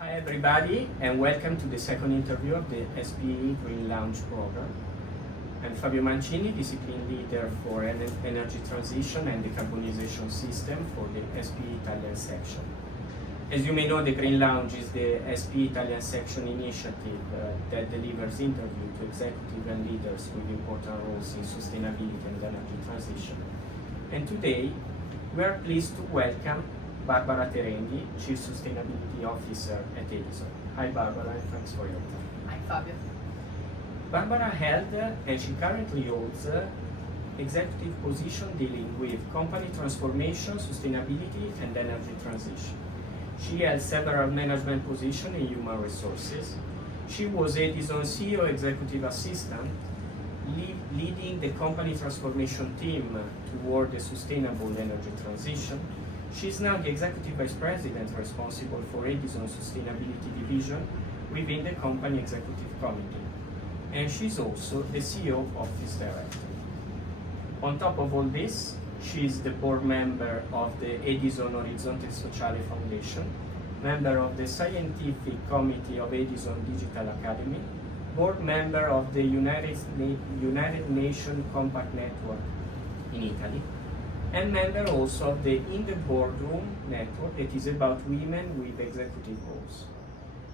Hi everybody, and welcome to the second interview of the SPE Green Lounge program. I'm Fabio Mancini, Discipline Leader for Energy Transition and Decarbonization System for the SPE Italian section. As you may know, the Green Lounge is the SPE Italian section initiative that delivers interviews to executive and leaders with important roles in sustainability and energy transition. And today, we are pleased to welcome Barbara Terenghi, Chief Sustainability Officer at Edison. Hi Barbara, and thanks for your time. Hi Fabio. Barbara held and she currently holds executive position dealing with company transformation, sustainability and energy transition. She held several management positions in human resources. She was Edison CEO Executive Assistant, leading the company transformation team toward the sustainable energy transition. She is now the Executive Vice President responsible for Edison's Sustainability Division within the company Executive Committee. And she's also the CEO of this director. On top of all this, she is the board member of the Edison Orizzonte Sociale Foundation, member of the Scientific Committee of Edison Digital Academy, board member of the United Nations Compact Network in Italy, and member also of the In the Boardroom network that is about women with executive roles.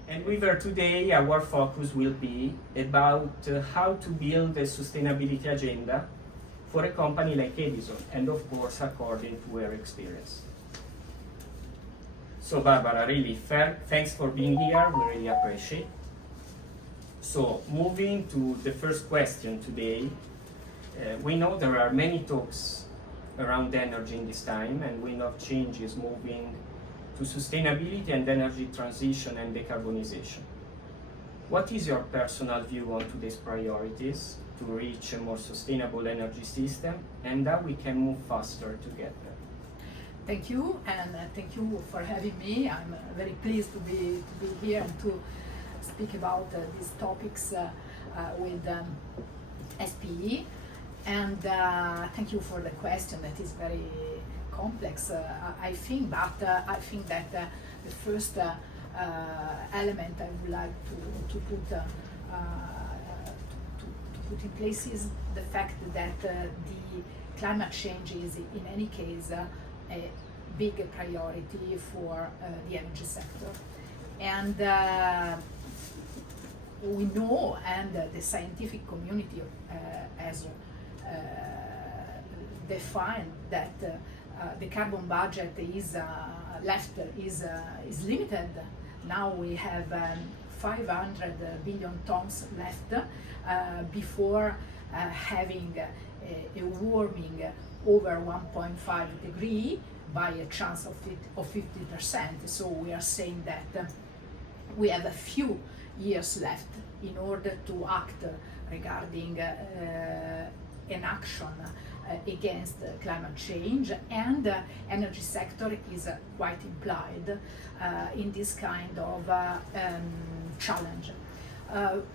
And with her today, our focus will be about how to build a sustainability agenda for a company like Edison, and of course, according to her experience. So Barbara, really, thanks for being here, we really appreciate. So moving to the first question today, we know there are many talks around energy in this time, and we know change is moving to sustainability and energy transition and decarbonization. What is your personal view on today's priorities to reach a more sustainable energy system, and how we can move faster together? Thank you, and thank you for having me. I'm very pleased to be here and to speak about these topics with SPE. And thank you for the question that is very complex, I think, but I think that the first element I would like to put in place is the fact that the climate change is in any case a big priority for the energy sector. And we know, and the scientific community has defined that the carbon budget is limited. Now we have 500 billion tons left before having a warming over 1.5 degree by a chance of 50%. So we are saying that we have a few years left in order to act regarding an action against climate change, and energy sector is quite implied in this kind of challenge.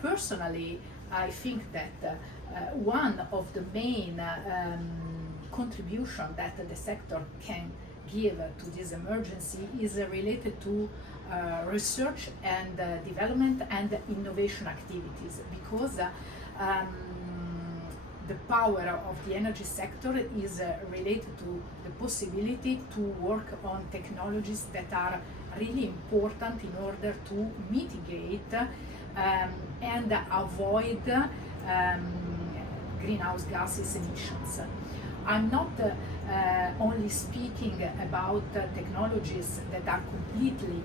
Personally, I think that one of the main contribution that the sector can give to this emergency is related to research and development and innovation activities, because the power of the energy sector is related to the possibility to work on technologies that are really important in order to mitigate and avoid greenhouse gases emissions. I'm not only speaking about technologies that are completely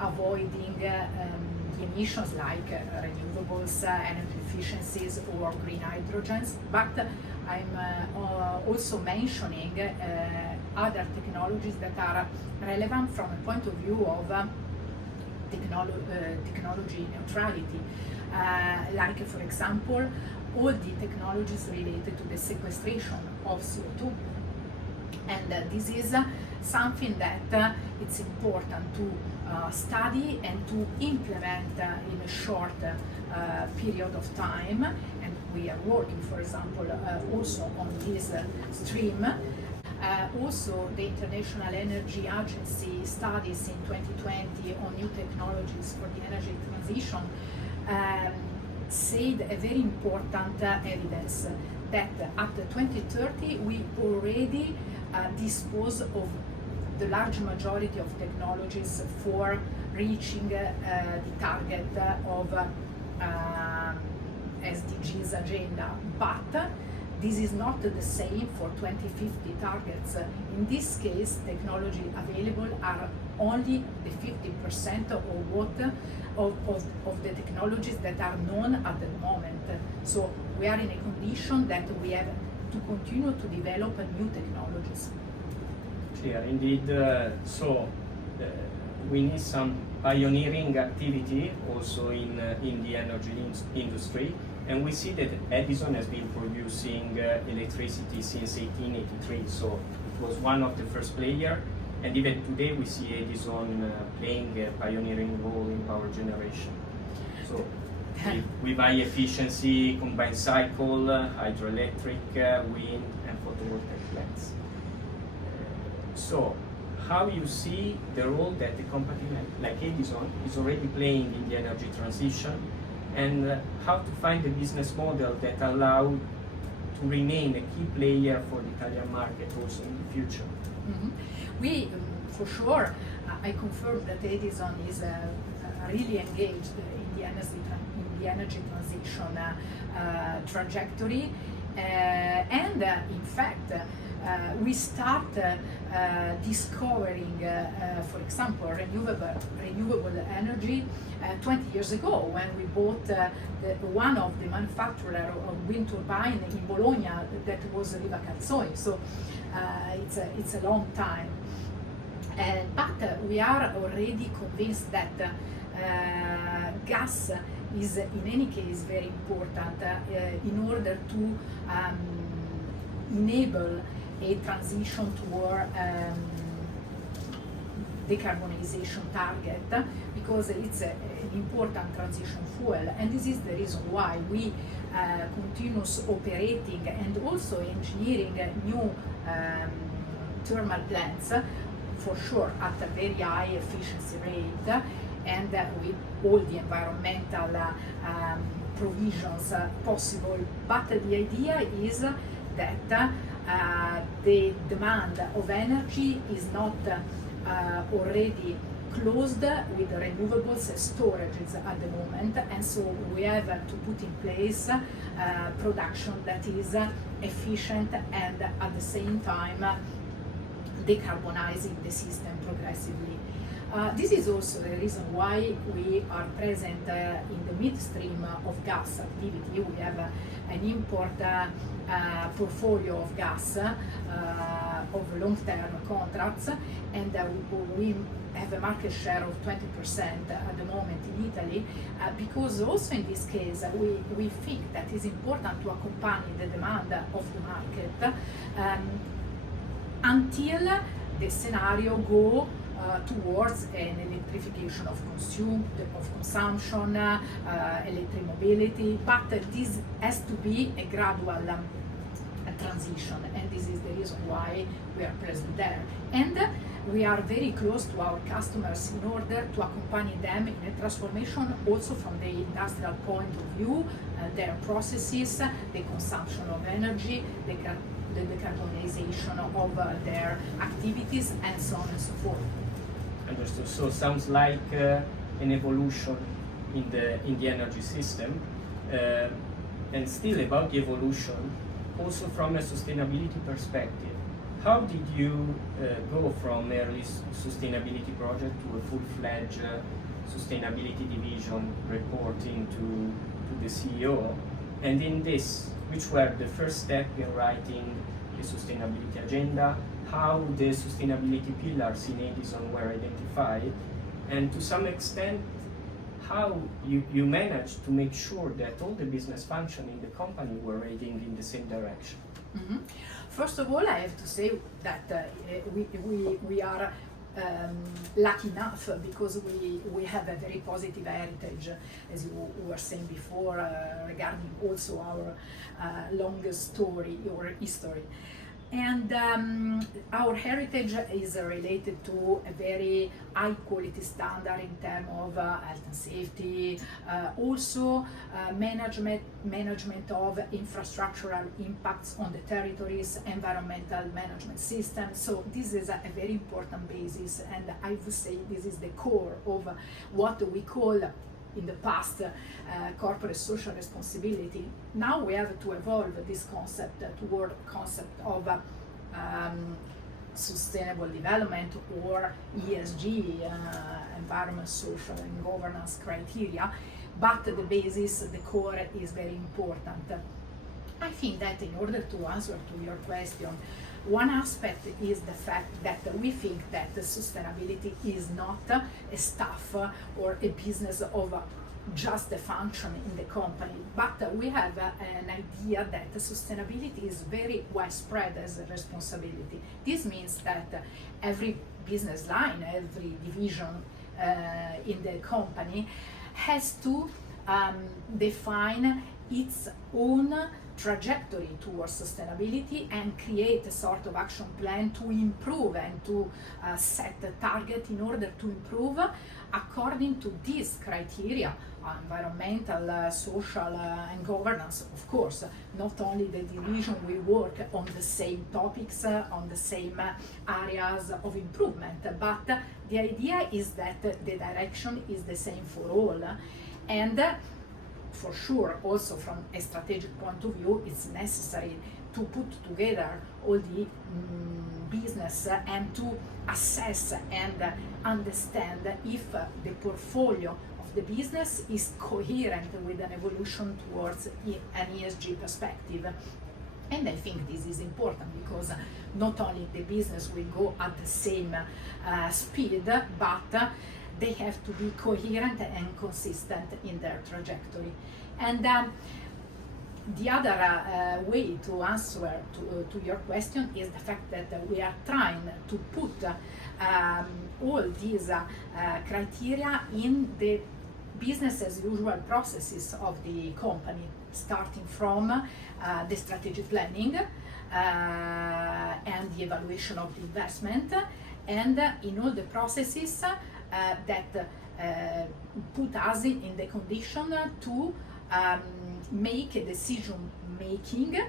avoiding the emissions like renewables, energy efficiencies or green hydrogens, but I'm also mentioning other technologies that are relevant from a point of view of technology neutrality, like for example all the technologies related to the sequestration of CO2. And this is something that it's important to study and to implement in a short period of time, and we are working, for example, also on this stream. Also, the International Energy Agency studies in 2020 on new technologies for the energy transition said a very important evidence that at 2030 we already dispose of the large majority of technologies for reaching the target of SDGs agenda, but this is not the same for 2050 targets. In this case, technology available are only the 50% of the technologies that are known at the moment. So we are in a condition that we have to continue to develop new technologies. Clear, indeed. We need some pioneering activity also in the energy industry. And we see that Edison has been producing electricity since 1883, so it was one of the first players. And even today we see Edison playing a pioneering role in power generation. So with high efficiency, combined cycle, hydroelectric, wind and photovoltaic plants. So how you see the role that a company like Edison is already playing in the energy transition, and how to find a business model that allow to remain a key player for the Italian market also in the future. Mm-hmm. We, for sure, I confirm that Edison is really engaged in the energy transition trajectory, and in fact, we start discovering, for example, renewable energy 20 years ago when we bought one of the manufacturer of wind turbine in Bologna that was Riva Calzoni. So it's a long time. But we are already convinced that gas is in any case very important in order to enable a transition toward decarbonization target, because it's an important transition fuel, and this is the reason why we continues operating and also engineering new thermal plants, for sure at a very high efficiency rate, and with all the environmental provisions possible. But the idea is that the demand of energy is not already closed with renewables and storages at the moment, and so we have to put in place production that is efficient and at the same time decarbonizing the system progressively. This is also the reason why we are present in the midstream of gas activity. We have an import portfolio of gas of long-term contracts, and we have a market share of 20% at the moment in Italy, because also in this case we think that it's important to accompany the demand of the market until the scenario go towards an electrification of consumption, electric mobility, but this has to be a gradual transition, and this is the reason why we are present there. And we are very close to our customers in order to accompany them in a transformation also from the industrial point of view, their processes, the consumption of energy, the decarbonization of their activities, and so on and so forth. Understood. So sounds like an evolution in the energy system, and still about the evolution, also from a sustainability perspective. How did you go from early sustainability project to a full-fledged sustainability division reporting to the CEO? And in this, which were the first steps in writing the sustainability agenda? How the sustainability pillars in Edison were identified, and to some extent, how you managed to make sure that all the business functions in the company were heading in the same direction? Mm-hmm. First of all, I have to say that we are lucky enough because we have a very positive heritage, as you were saying before, regarding also our long story or history. And our heritage is related to a very high quality standard in terms of health and safety, also management of infrastructural impacts on the territories, environmental management system. So this is a very important basis, and I would say this is the core of what we call in the past corporate social responsibility. Now we have to evolve this concept toward concept of sustainable development, or ESG, environment, social and governance criteria, but the basis, the core is very important. I think that in order to answer to your question, one aspect is the fact that we think that sustainability is not a staff or a business of just a function in the company, but we have an idea that sustainability is very widespread as a responsibility. This means that every business line, every division in the company has to define its own trajectory towards sustainability and create a sort of action plan to improve and to set a target in order to improve according to these criteria: environmental, social, and governance. Of course, not only the division will work on the same topics, on the same areas of improvement, but the idea is that the direction is the same for all. And for sure, also from a strategic point of view, it's necessary to put together all the business and to assess and understand if the portfolio of the business is coherent with an evolution towards an ESG perspective. And I think this is important because not only the business will go at the same speed, but they have to be coherent and consistent in their trajectory. And the other way to answer to your question is the fact that we are trying to put all these criteria in the business as usual processes of the company, starting from the strategic planning and the evaluation of the investment, and in all the processes that put us in the condition to make a decision making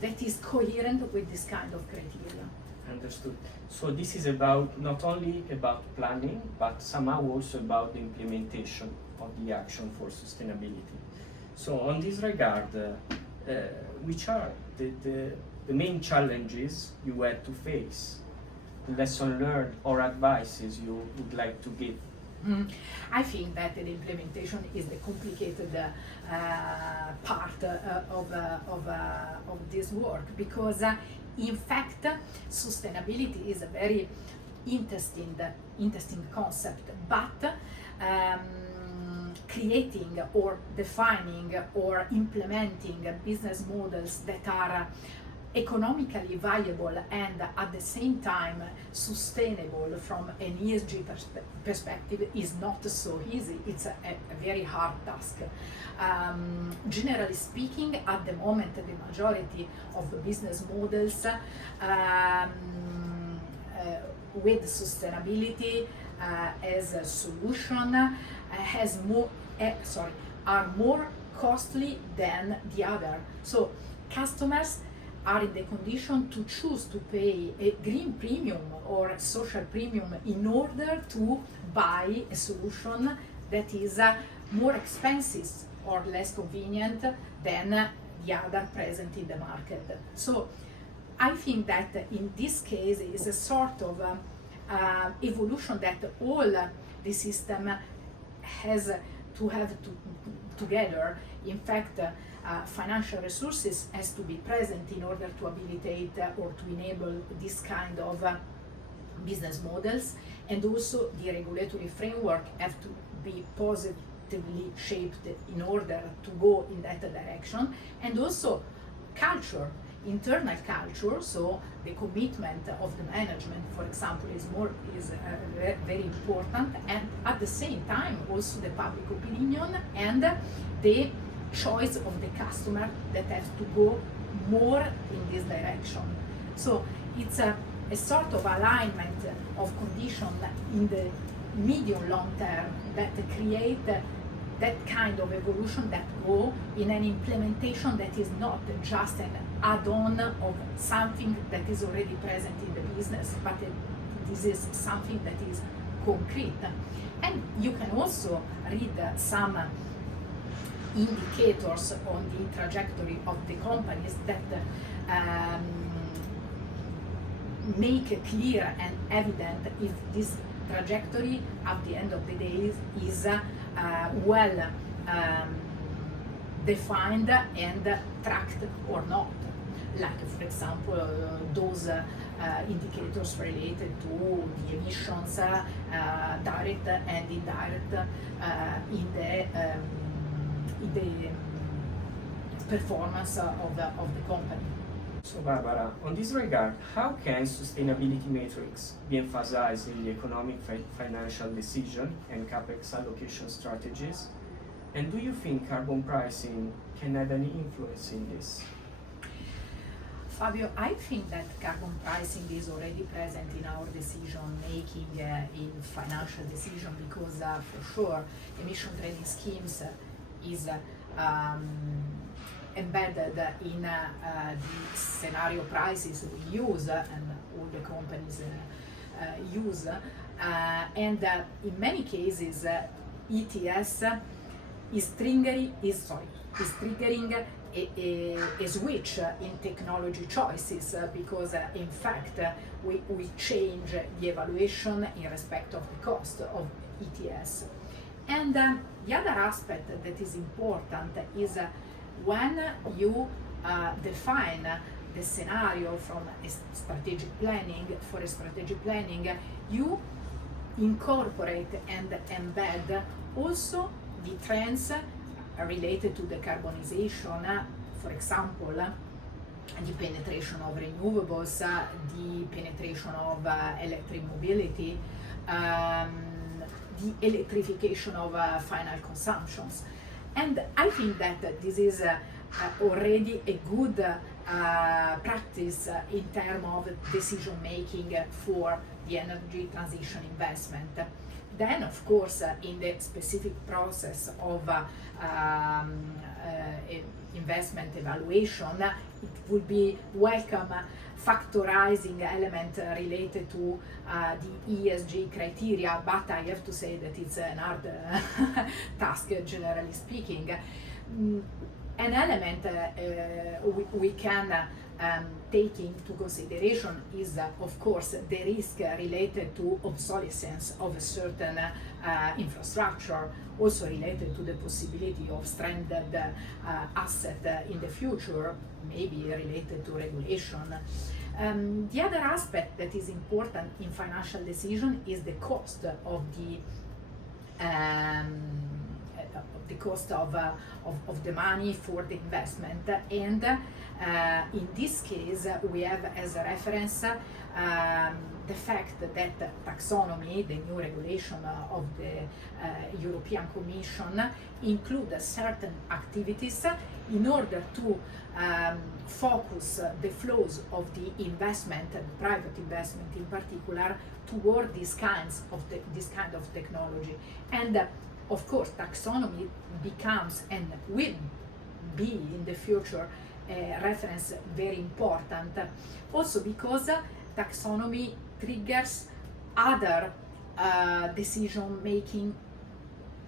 that is coherent with this kind of criteria. Understood. So this is about not only about planning, but somehow also about the implementation of the action for sustainability. So on this regard, which are the main challenges you had to face, lesson learned or advices you would like to give? I think that the implementation is the complicated part of this work, because in fact sustainability is a very interesting concept, but creating or defining or implementing business models that are economically viable and at the same time sustainable from an ESG perspective is not so easy. It's a very hard task. Generally speaking, at the moment, the majority of the business models with sustainability as a solution are more costly than the other. So customers are in the condition to choose to pay a green premium or social premium in order to buy a solution that is more expensive or less convenient than the other present in the market. So I think that in this case is a sort of evolution that all the system has to have together. In fact, financial resources has to be present in order to habilitate or to enable this kind of business models, and also the regulatory framework have to be positively shaped in order to go in that direction, and also culture, internal culture. So the commitment of the management, for example, is very important, and at the same time also the public opinion and the choice of the customer that have to go more in this direction. So it's a sort of alignment of condition in the medium long term that create that kind of evolution that go in an implementation that is not just an add-on of something that is already present in the business, but this is something that is concrete. And you can also read some indicators on the trajectory of the companies that make clear and evident if this trajectory at the end of the day is well defined and tracked or not. Like, for example, those indicators related to the emissions, direct and indirect, in the performance of the company. So Barbara, on this regard, how can sustainability metrics be emphasized in the economic financial decision and capex allocation strategies? And do you think carbon pricing can have any influence in this? Fabio, I think that carbon pricing is already present in our decision making in financial decision, because for sure emission trading schemes is embedded in the scenario prices we use and all the companies use, and in many cases ETS is triggering a switch in technology choices, because in fact we change the evaluation in respect of the cost of ETS. And the other aspect that is important is when you define the scenario from a strategic planning, for a strategic planning, you incorporate and embed also the trends related to decarbonization, for example, the penetration of renewables, the penetration of electric mobility, the electrification of final consumptions. And I think that this is already a good practice in terms of decision making for the energy transition investment. Then, of course, in the specific process of investment evaluation, it would be welcome factorizing element related to the ESG criteria, but I have to say that it's an hard task, generally speaking. An element we can take into consideration is, of course, the risk related to obsolescence of a certain infrastructure, also related to the possibility of stranded asset in the future, maybe related to regulation. The other aspect that is important in financial decision is the cost of the money for the investment, and in this case we have as a reference the fact that taxonomy, the new regulation of the European Commission, include certain activities in order to focus the flows of the investment, private investment in particular, toward this kind of technology. And of course, taxonomy becomes and will be in the future a reference very important, also because taxonomy triggers other decision making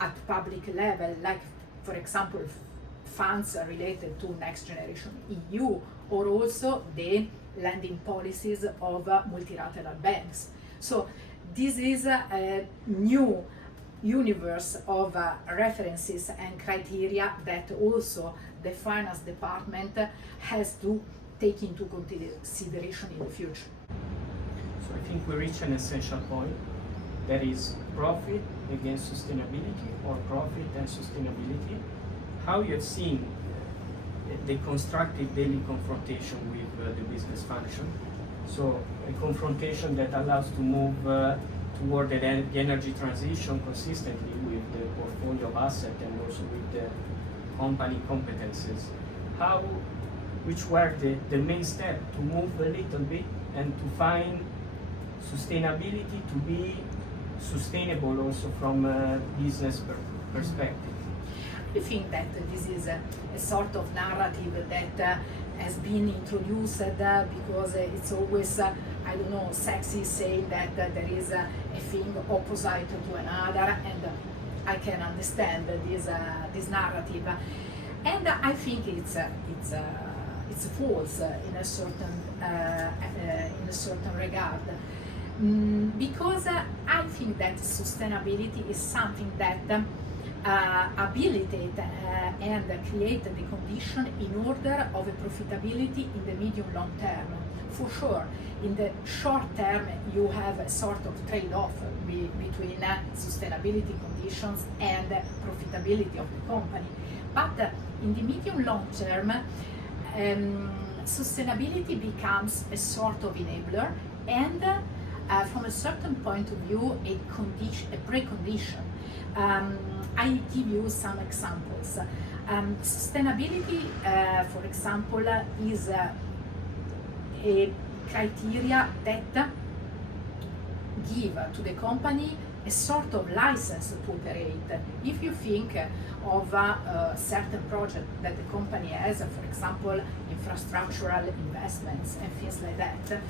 at public level, like, for example, funds related to Next Generation EU, or also the lending policies of multilateral banks. So this is a new universe of references and criteria that also the finance department has to take into consideration in the future. So I think we reach an essential point, that is profit against sustainability, or profit and sustainability. How you have seen the constructive daily confrontation with the business function. So a confrontation that allows to move toward the energy transition consistently with the portfolio of assets and also with the company competences. How which were the main step to move a little bit and to find sustainability to be sustainable also from a business perspective? I think that this is a sort of narrative that has been introduced because it's always, I don't know, sexy saying that there is a thing opposite to another, and I can understand this narrative. And I think it's false in a certain regard. Because I think that sustainability is something that habilitate and create the condition in order of a profitability in the medium long term. For sure, in the short term you have a sort of trade-off between sustainability conditions and profitability of the company. But in the medium long term, sustainability becomes a sort of enabler and from a certain point of view a precondition. I give you some examples. Sustainability, for example, is a criteria that give to the company a sort of license to operate. If you think of a certain project that the company has, for example, infrastructural investments and things like that,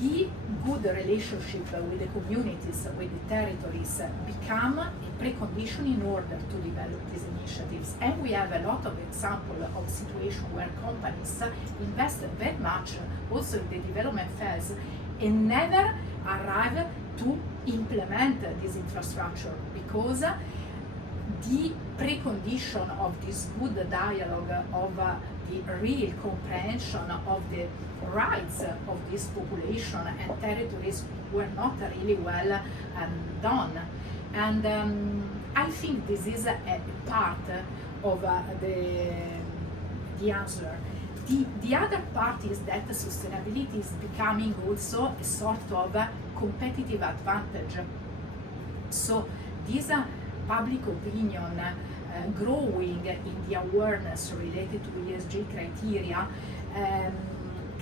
the good relationship with the communities, with the territories, become a precondition in order to develop these initiatives. And we have a lot of examples of situations where companies invest very much also in the development phase and never arrive to implement this infrastructure because the precondition of this good dialogue, of the real comprehension of the rights of this population and territories were not really well done. And I think this is a part of the answer. The other part is that sustainability is becoming also a sort of competitive advantage. So this public opinion growing in the awareness related to ESG criteria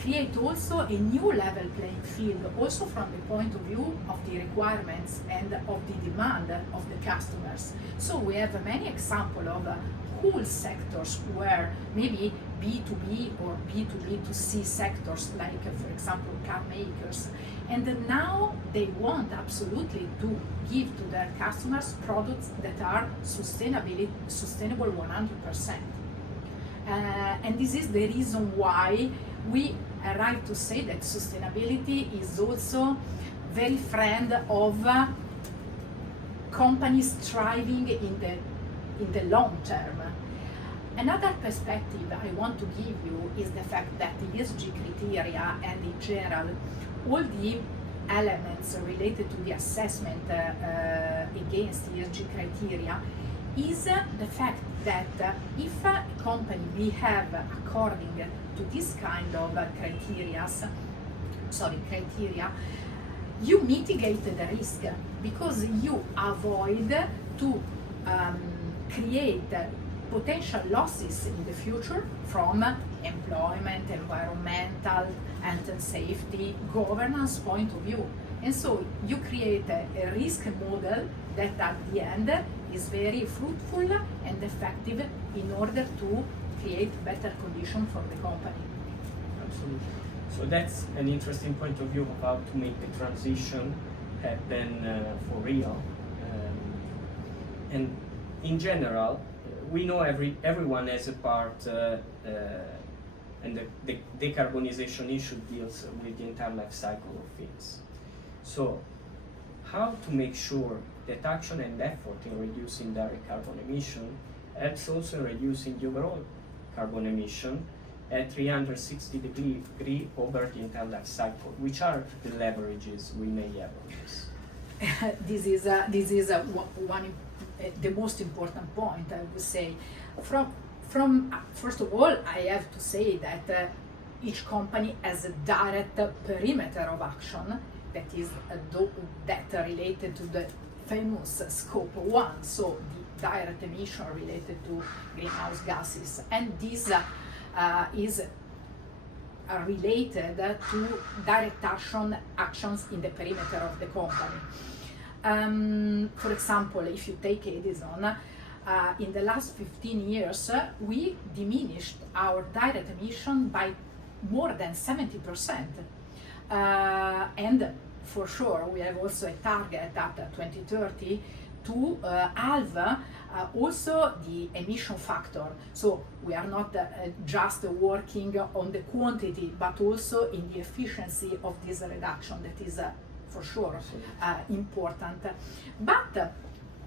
create also a new level playing field, also from the point of view of the requirements and of the demand of the customers. So we have many examples of whole sectors where maybe B2B or B2B2C sectors, like for example car makers, and now they want absolutely to give to their customers products that are sustainable 100%. And this is the reason why we arrive to say that sustainability is also very friend of companies thriving in the long term. Another perspective I want to give you is the fact that the ESG criteria and in general all the elements related to the assessment against ESG criteria is the fact that if a company behave according to this kind of criteria, you mitigate the risk because you avoid to create potential losses in the future from employment, environmental, health and safety, governance point of view. And so you create a risk model that at the end is very fruitful and effective in order to create better conditions for the company. Absolutely. So that's an interesting point of view of how to make the transition happen for real. And in general, we know everyone has a part, and the decarbonization issue deals with the entire life cycle of things. So, how to make sure that action and effort in reducing direct carbon emission helps also in reducing the overall carbon emission at 360 degree over the entire life cycle? Which are the leverages we may have on this? This is the most important point, I would say. From first of all, I have to say that each company has a direct perimeter of action that is that related to the famous scope 1, so the direct emission related to greenhouse gases, and this is related to direct actions in the perimeter of the company. For example, if you take Edison, in the last 15 years, we diminished our direct emission by more than 70%. And for sure, we have also a target at 2030 to halve also the emission factor. So we are not just working on the quantity, but also in the efficiency of this reduction. That is for sure important. But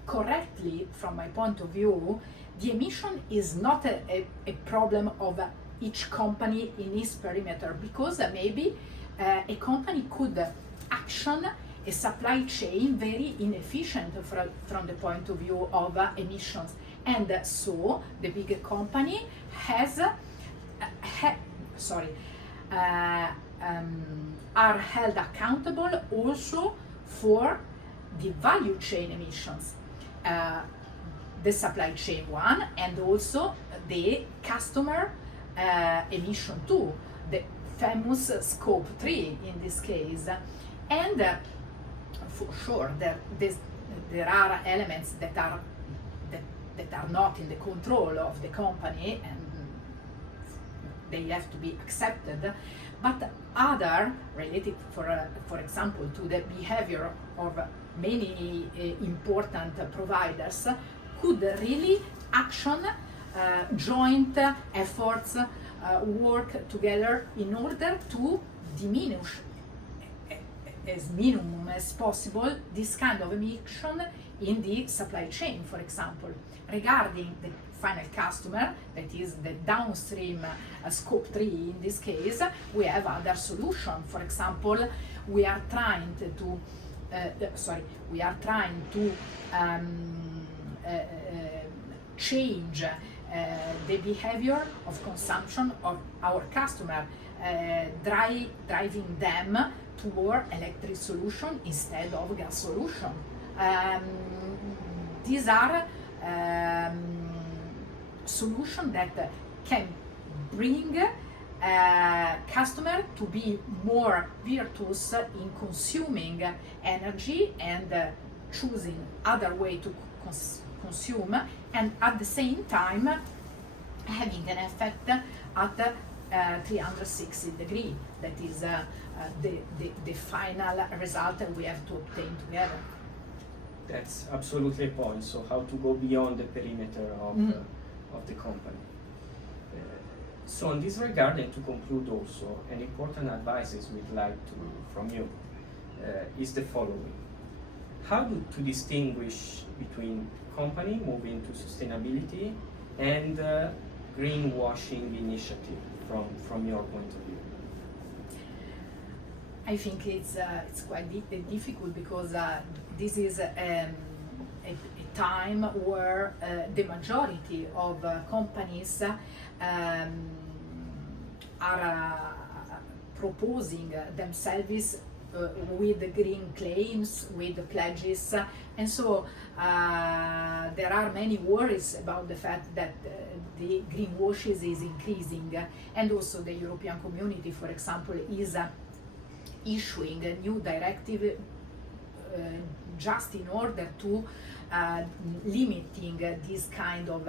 correctly, from my point of view, the emission is not a problem of each company in its perimeter, because maybe a company could action a supply chain very inefficient from the point of view of emissions, and so the bigger company are held accountable also for the value chain emissions, the supply chain one, and also the customer emission too, the famous scope 3 in this case. And for sure there are elements that are not in the control of the company, and they have to be accepted, but other related, for example, to the behavior of many important providers could really action joint efforts, work together in order to diminish as minimum as possible this kind of emission in the supply chain. For example, regarding the final customer, that is the downstream scope 3 in this case, we have other solutions. For example, we are trying to change the behavior of consumption of our customer, driving them toward electric solution instead of gas solution. These are solutions that can bring customer to be more virtuous in consuming energy and choosing other way to consume, and at the same time having an effect at 360 degrees. That is the final result that we have to obtain together. That's absolutely a point. So how to go beyond the perimeter of the company. So in this regard, and to conclude also, an important advice we'd like from you is the following. How to distinguish between company moving to sustainability and greenwashing initiative from your point of view? I think it's quite difficult, because this is a time where the majority of companies are proposing themselves with green claims, with pledges, and so there are many worries about the fact that the greenwashing is increasing, and also the European Community, for example, is issuing a new directive just in order to limiting this kind of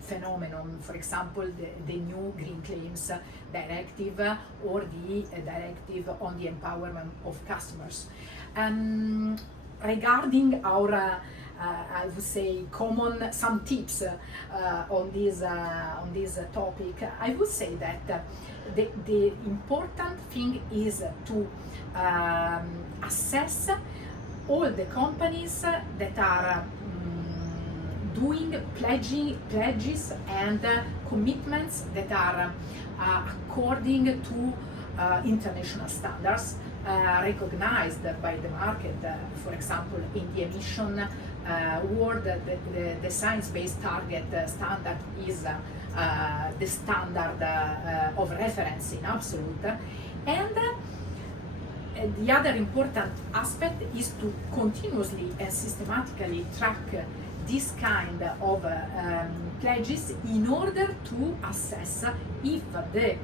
phenomenon. For example, the new Green Claims Directive or the directive on the empowerment of customers. Regarding our I would say some tips on this topic, I would say that the important thing is to assess all the companies that are doing pledges and commitments that are according to international standards recognized by the market. For example, in the emission world, the science-based target standard is the standard of reference in absolute. And the other important aspect is to continuously and systematically track this kind of pledges in order to assess if the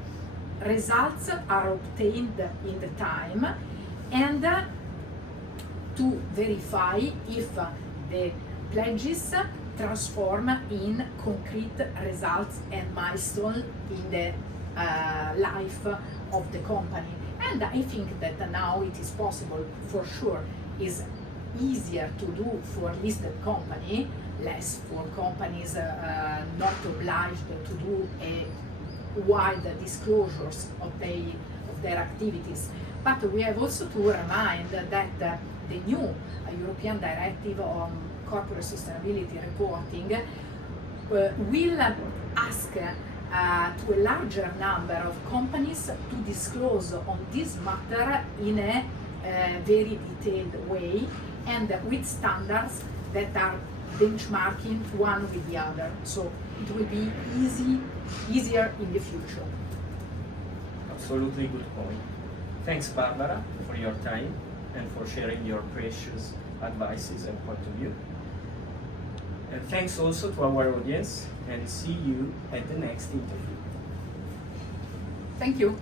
results are obtained in the time, and to verify if the pledges transform in concrete results and milestones in the life of the company. And I think that now it is possible, for sure, is easier to do for listed company, less for companies not obliged to do a wide disclosures of their activities. But we have also to remind that the new European Directive on Corporate Sustainability Reporting will ask to a larger number of companies to disclose on this matter in a very detailed way and with standards that are benchmarking one with the other. So it will be easier in the future. Absolutely good point. Thanks, Barbara, for your time and for sharing your precious advices and point of view. And thanks also to our audience, and see you at the next interview. Thank you.